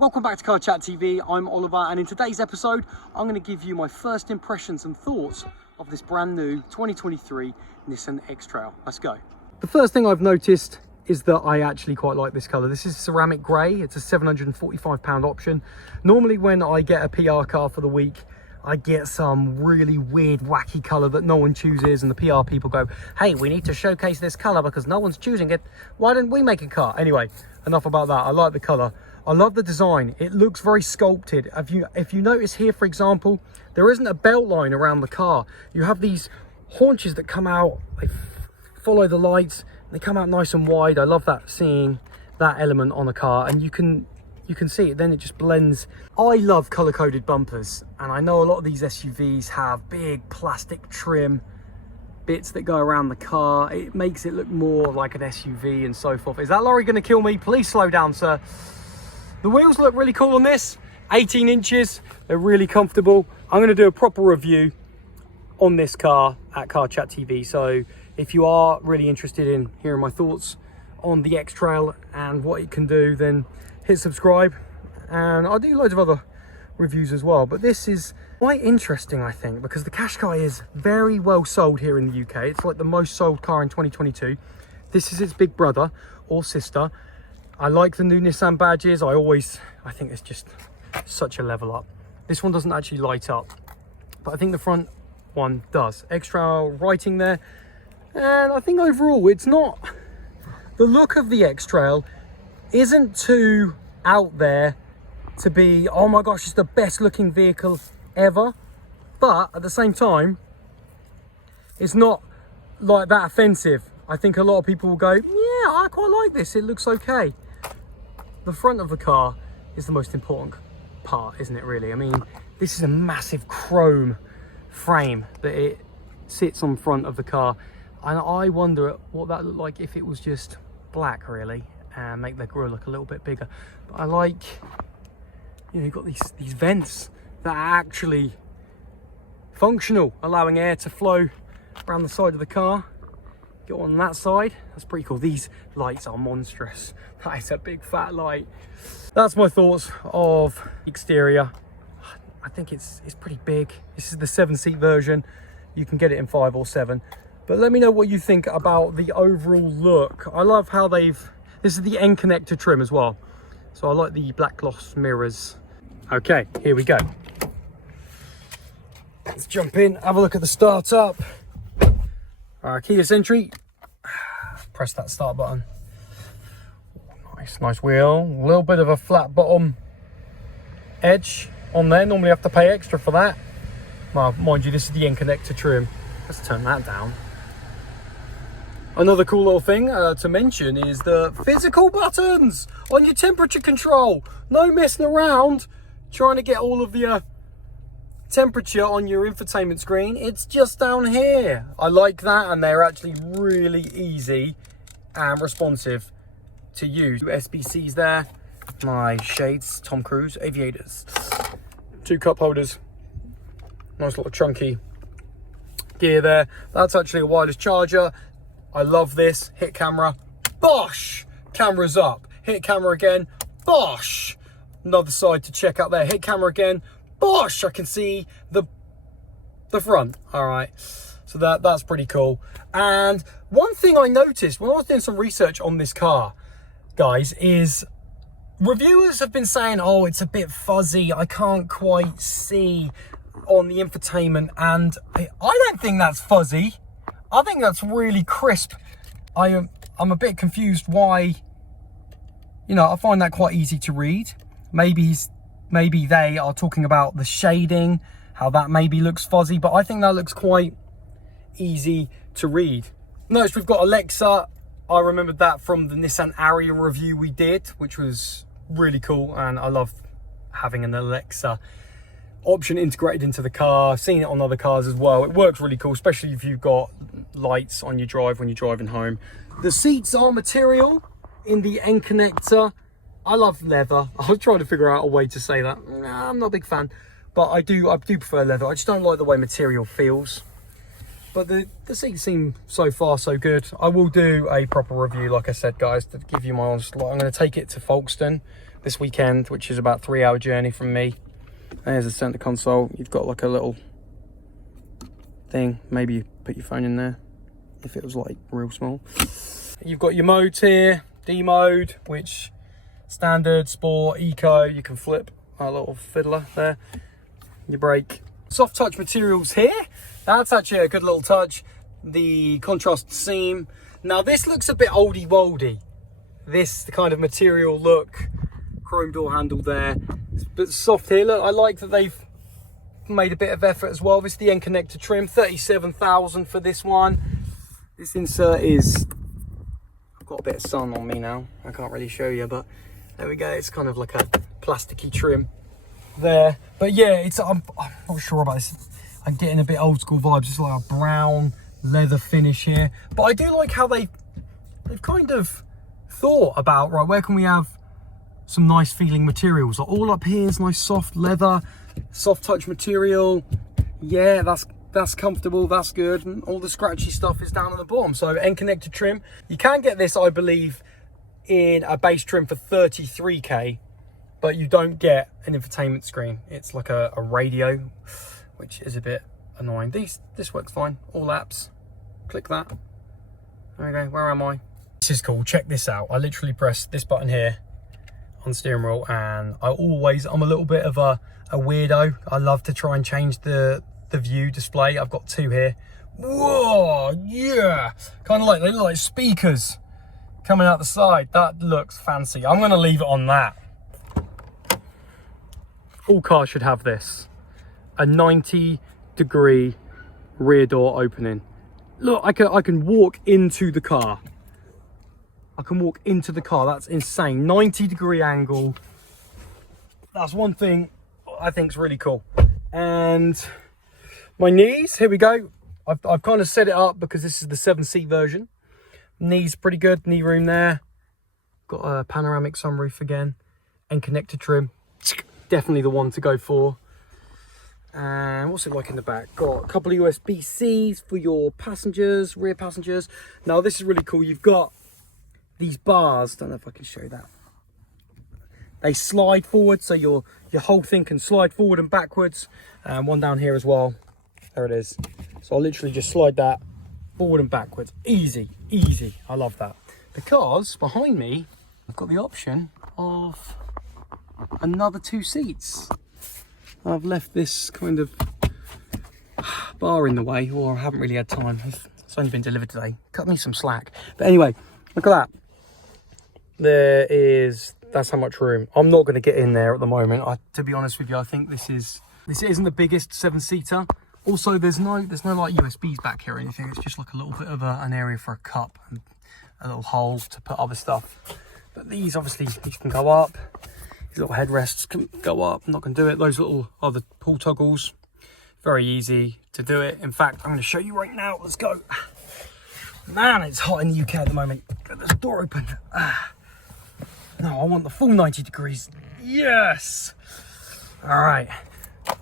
Welcome back to Car Chat TV. I'm Oliver, and in today's episode I'm going to give you my first impressions and thoughts of this brand new 2023 Nissan X-Trail. Let's go. The first thing I've noticed is that I actually quite like this colour. This is ceramic grey. It's a £745 option. Normally when I get a PR car for the week, I get some really weird, wacky colour that no one chooses, and the PR people go, hey, we need to showcase this colour because no one's choosing it. Why don't we make a car? Anyway, enough about that. I like the colour. I love the design. It looks very sculpted. If you notice here, for example, there isn't a belt line around the car. You have these haunches that come out, they follow the lights, they come out nice and wide. I love that, seeing that element on a car, and you can see it, then it just blends. I love color-coded bumpers, and I know a lot of these SUVs have big plastic trim bits that go around the car. It makes it look more like an SUV and so forth. Is that lorry going to kill me? Please slow down, sir. The wheels look really cool on this, 18 inches, they're really comfortable. I'm going to do a proper review on this car at Car Chat TV, so if you are really interested in hearing my thoughts on the X-Trail and what it can do, then hit subscribe, and I'll do loads of other reviews as well. But this is quite interesting, I think, because the Qashqai is very well sold here in the UK. It's like the most sold car in 2022. This is its big brother or sister. I like the new Nissan badges. I think it's just such a level up. This one doesn't actually light up, but I think the front one does. X-Trail writing there, and I think overall it's not, the look of the X-Trail isn't too out there to be, oh my gosh, it's the best looking vehicle ever, but at the same time it's not like that offensive. I think a lot of people will go, yeah, I quite like this, it looks okay. The front of the car is the most important part, isn't it, really? I mean, this is a massive chrome frame that it sits on front of the car, and I wonder what that looked like if it was just black, really, and make the grille look a little bit bigger. But I like, you know, you've got these vents that are actually functional, allowing air to flow around the side of the car. Get on that side, that's pretty cool. These lights are monstrous. That is a big fat light. That's my thoughts of exterior. I think it's pretty big. This is the 7-seat version. You can get it in 5 or 7. But let me know what you think about the overall look. I love how this is the end connector trim as well. So I like the black gloss mirrors. Okay, here we go. Let's jump in, have a look at the startup. Keyless entry. Press that start button. Nice wheel. A little bit of a flat bottom edge on there. Normally you have to pay extra for that. Well, mind you, this is the end connector trim. Let's turn that down. Another cool little thing to mention is the physical buttons on your temperature control. No messing around trying to get all of the temperature on your infotainment screen. It's just down here. I like that, and they're actually really easy and responsive to use. SBCs there, my shades, Tom Cruise aviators, 2 cup holders, nice little chunky gear there. That's actually a wireless charger. I love this. Hit camera, bosh, camera's up. Hit camera again, bosh. Another side to check out there. Hit camera again, bosh. I can see the front. All right, so that's pretty cool. And one thing I noticed when I was doing some research on this car, guys, is reviewers have been saying, oh, it's a bit fuzzy, I can't quite see on the infotainment, and I don't think that's fuzzy. I think that's really crisp. I'm a bit confused why, you know, I find that quite easy to read. Maybe they are talking about the shading, how that maybe looks fuzzy, but I think that looks quite easy to read. Notice we've got Alexa. I remembered that from the Nissan Ariya review we did, which was really cool, and I love having an Alexa option integrated into the car. I've seen it on other cars as well. It works really cool, especially if you've got lights on your drive when you're driving home. The seats are material in the end connector. I love leather. I was trying to figure out a way to say that. Nah, I'm not a big fan, but I do prefer leather. I just don't like the way material feels. But the seats seem so far so good. I will do a proper review, like I said, guys, to give you my honest. I'm going to take it to Folkestone this weekend, which is about 3-hour journey from me. There's the center console. You've got like a little thing. Maybe you put your phone in there if it was like real small. You've got your modes here. D mode, which standard, sport, eco. You can flip a little fiddler there. Your brake. Soft touch materials here. That's actually a good little touch. The contrast seam. Now this looks a bit oldie woldy. This kind of material look. Chrome door handle there. It's a bit soft here. Look, I like that they've made a bit of effort as well. This is the end connector trim. 37,000 for this one. This insert is... I've got a bit of sun on me now. I can't really show you, but there we go. It's kind of like a plasticky trim there. But yeah, I'm not sure about this. I'm getting a bit old school vibes. It's like a brown leather finish here. But I do like how they've kind of thought about, right, where can we have some nice feeling materials? Like all up here is nice soft leather, soft touch material. Yeah, that's comfortable, that's good. And all the scratchy stuff is down at the bottom. So end connector trim. You can get this, I believe, in a base trim for 33k, but you don't get an infotainment screen. It's like a radio, which is a bit annoying. This works fine. All apps. Click that. There we go. Where am I? This is cool. Check this out. I literally press this button here on the steering wheel, and I'm a little bit of a weirdo. I love to try and change the view display. I've got two here. Whoa, yeah. Kind of like, they look like speakers coming out the side. That looks fancy. I'm going to leave it on that. All cars should have this. A 90-degree rear door opening. Look, I can walk into the car. I can walk into the car. That's insane. 90-degree angle. That's one thing I think is really cool. And my knees, here we go. I've kind of set it up because this is the 7-seat version. Knees pretty good, knee room there. Got a panoramic sunroof again. And connector trim. Definitely the one to go for. And what's it like in the back? Got a couple of USB-Cs for your passengers, rear passengers. Now this is really cool. You've got these bars. Don't know if I can show that. They slide forward, so your whole thing can slide forward and backwards. And one down here as well. There it is. So I'll literally just slide that forward and backwards. Easy, easy. I love that. Because behind me, I've got the option of another 2 seats. I've left this kind of bar in the way, or I haven't really had time. It's only been delivered today. Cut me some slack. But anyway, look at that. That's how much room. I'm not going to get in there at the moment. To be honest with you, I think this isn't the biggest 7-seater. Also, there's no like USBs back here or anything. It's just like a little bit of an area for a cup and a little hole to put other stuff. But these can go up. These little headrests can go up. I'm not going to do it. Those little other pull toggles, very easy to do it. In fact, I'm going to show you right now. Let's go. Man, it's hot in the UK at the moment. Get this door open. No, I want the full 90 degrees. Yes. All right.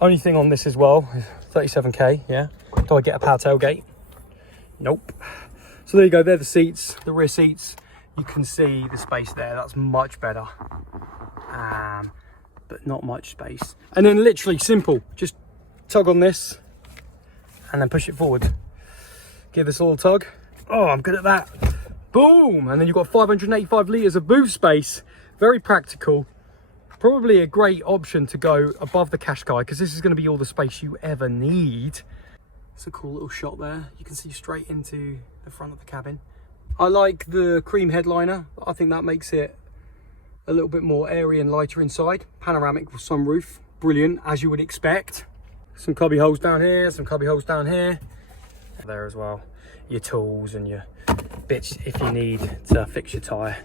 Only thing on this as well is 37k. Yeah. Do I get a power tailgate? Nope. So there you go. They're the seats, the rear seats. You can see the space there. That's much better. But not much space. And then literally simple. Just tug on this and then push it forward. Give this a little tug. Oh, I'm good at that. Boom. And then you've got 585 litres of boot space. Very practical. Probably a great option to go above the Qashqai, because this is going to be all the space you ever need. It's a cool little shot there. You can see straight into the front of the cabin. I like the cream headliner. I think that makes it a little bit more airy and lighter inside. Panoramic sunroof. Brilliant, as you would expect. Some cubby holes down here, some cubby holes down here. There as well. Your tools and your bits if you need to fix your tyre.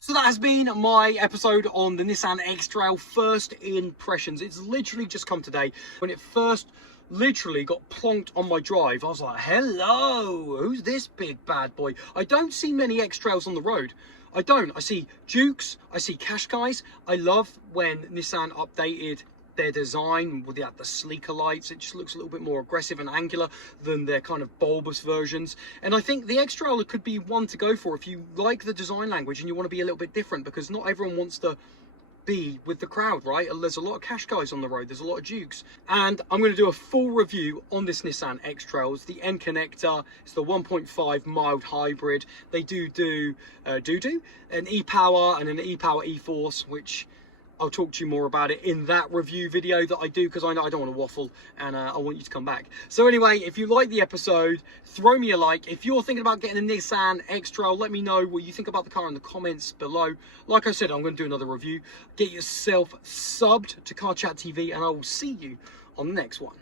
So that has been my episode on the Nissan X-Trail first impressions. It's literally just come today. When it first literally got plonked on my drive, I was like, hello, who's this big bad boy? I don't see many X-Trails on the road. I don't. I see Dukes, I see Qashqais. I love when Nissan updated their design with the sleeker lights. It just looks a little bit more aggressive and angular than their kind of bulbous versions. And I think the X-Trail could be one to go for if you like the design language and you want to be a little bit different, because not everyone wants the be with the crowd, right? There's a lot of cash guys on the road, there's a lot of dukes. And I'm going to do a full review on this Nissan X-Trail. It's the N connector, it's the 1.5 mild hybrid. They do an e-power and an e-power e-force, which I'll talk to you more about it in that review video that I do, because I know I don't want to waffle, and I want you to come back. So anyway, if you like the episode, throw me a like. If you're thinking about getting a Nissan X-Trail, let me know what you think about the car in the comments below. Like I said, I'm going to do another review. Get yourself subbed to Car Chat TV, and I will see you on the next one.